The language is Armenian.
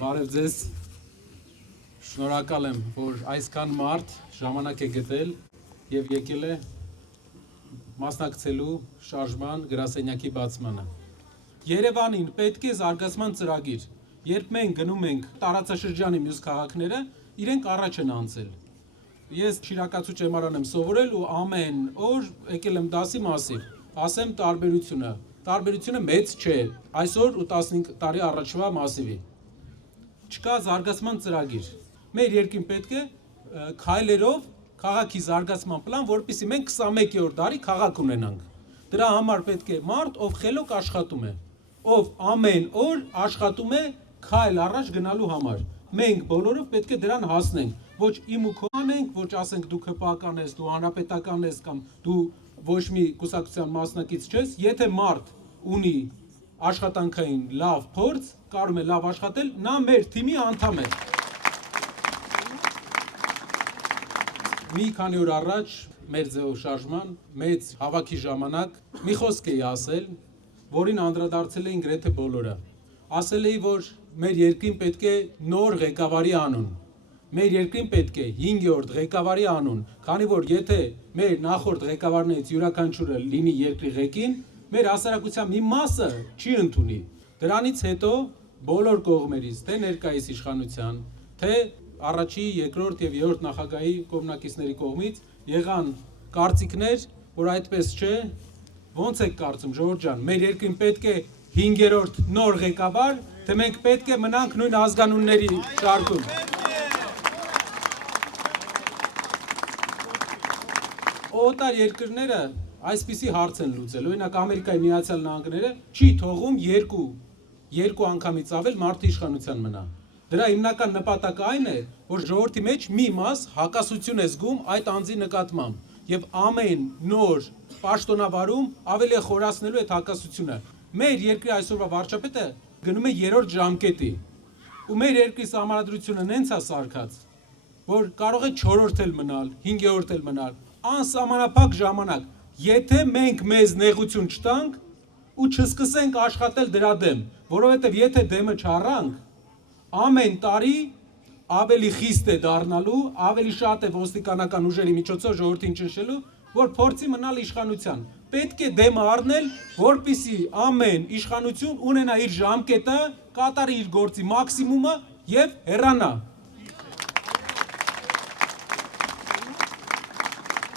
Բարև ձեզ, շնորհակալ եմ, որ այսքան մարդ ժամանակ է գտել և եկել է մասնակցելու շարժման գրասենյակի բացմանը։ Երևանին պետք է զարգացման ծրագիր, երբ մենք գնում ենք տարածաշրջանի մյուս քաղաքները, իրենք առաջ են անցել։ Ես շիրակացու ճեմարան եմ սովորել ու ամեն օր եկել եմ դասի մասիվ, ասեմ տարբերությունը մեծ չէ, այսօր ու 15 տարի առաջվա մասիվի։ Չկա զարգացման ծրագիր։ Մեր երկրին պետք է քայլերով քաղաքի զարգացման պլան, որպեսզի մենք 21-րդ դարի քաղաք ունենանք։ Դրա համար պետք է մարդ, ով խելոք աշխատում է, ով ամեն օր աշխատում է քայլ առաջ գնալու համար։ Մենք բոլորով պետք է դրան հասնենք, ոչ իմ ու քո անենք, ոչ ասենք դու ԿՊԱ-ական ես, դու հանրապետական ես կամ դու ոչ մի կուսակցության մասնակից չես, եթե մարդ ունի աշխատանքային լավ փորձ, կարող է լավ աշխատել, նա մեր թիմի անդամ է։ Մի քանի օր առաջ մեր ձեւով շարժման մեծ հավաքի ժամանակ մի խոսք էի ասել, որին անդրադարձել էին գրեթե բոլորը։ Ասել էի, որ մեր երկրին պետք է նոր ղեկավարի անուն։ Մեր երկրին պետք է 5-րդ ղեկավարի անուն, քանի որ եթե մեր նախորդ ղեկավարներից յուրաքանչյուրը լինի երկրի ղեկին, մեր հասարակության մի մասը չի ընդունի։ Դրանից հետո բոլոր կողմերից, թե ներկայիս իշխանության, թե առաջի, երկրորդ եւ երրորդ նախագահի կողմնակիցների կողմից եղան կարծիքներ, որ այդպես չէ, ո՞նց եք կարծում, ժողովուրդ ջան, մեր երկրին պետք է 5-րդ նոր ղեկավար, թե մենք պետք է մնանք նույն ազգանունների շարքում։ Օտար երկրները այսպիսի հարց են լուծել, օրինակ Ամերիկայի Միացյալ Նահանգները չի թողում երկու անգամից ավել մարդու իշխանության մնա։ Դրա հիմնական նպատակը այն է, որ ժողովրդի մեջ մի մաս հակասություն է զգում այդ անձի նկատմամբ եւ ամեն նոր պաշտոնավարում ավելի է խորացնելու այդ հակասությունը։ Մեր երկրի այսօրվա վարչապետը գնում է 3-րդ ժամկետի ու մեր երկրի սահմանադրությունը նենց է սարքած, որ կարող է 4-րդ էլ մնալ, 5-րդ էլ մնալ, անսահմանափակ ժամանակ, եթե մենք մեզ նեղություն չտանք ու չսկսենք աշխատել դրա դեմ, որովհետև եթե դեմը չառանք, ամեն տարի ավելի խիստ է դառնալու, ավելի շատ է ոստիկանական ուժերի միջոցով ժողովրդին ճնշելու, որ փորձի մնալ իշխանության։ Պետք է դեմը առնել, որպեսզի ամեն իշխանություն ունենա իր ժամկետը, կատարի իր գործի մաքսիմումը եւ հեռանա։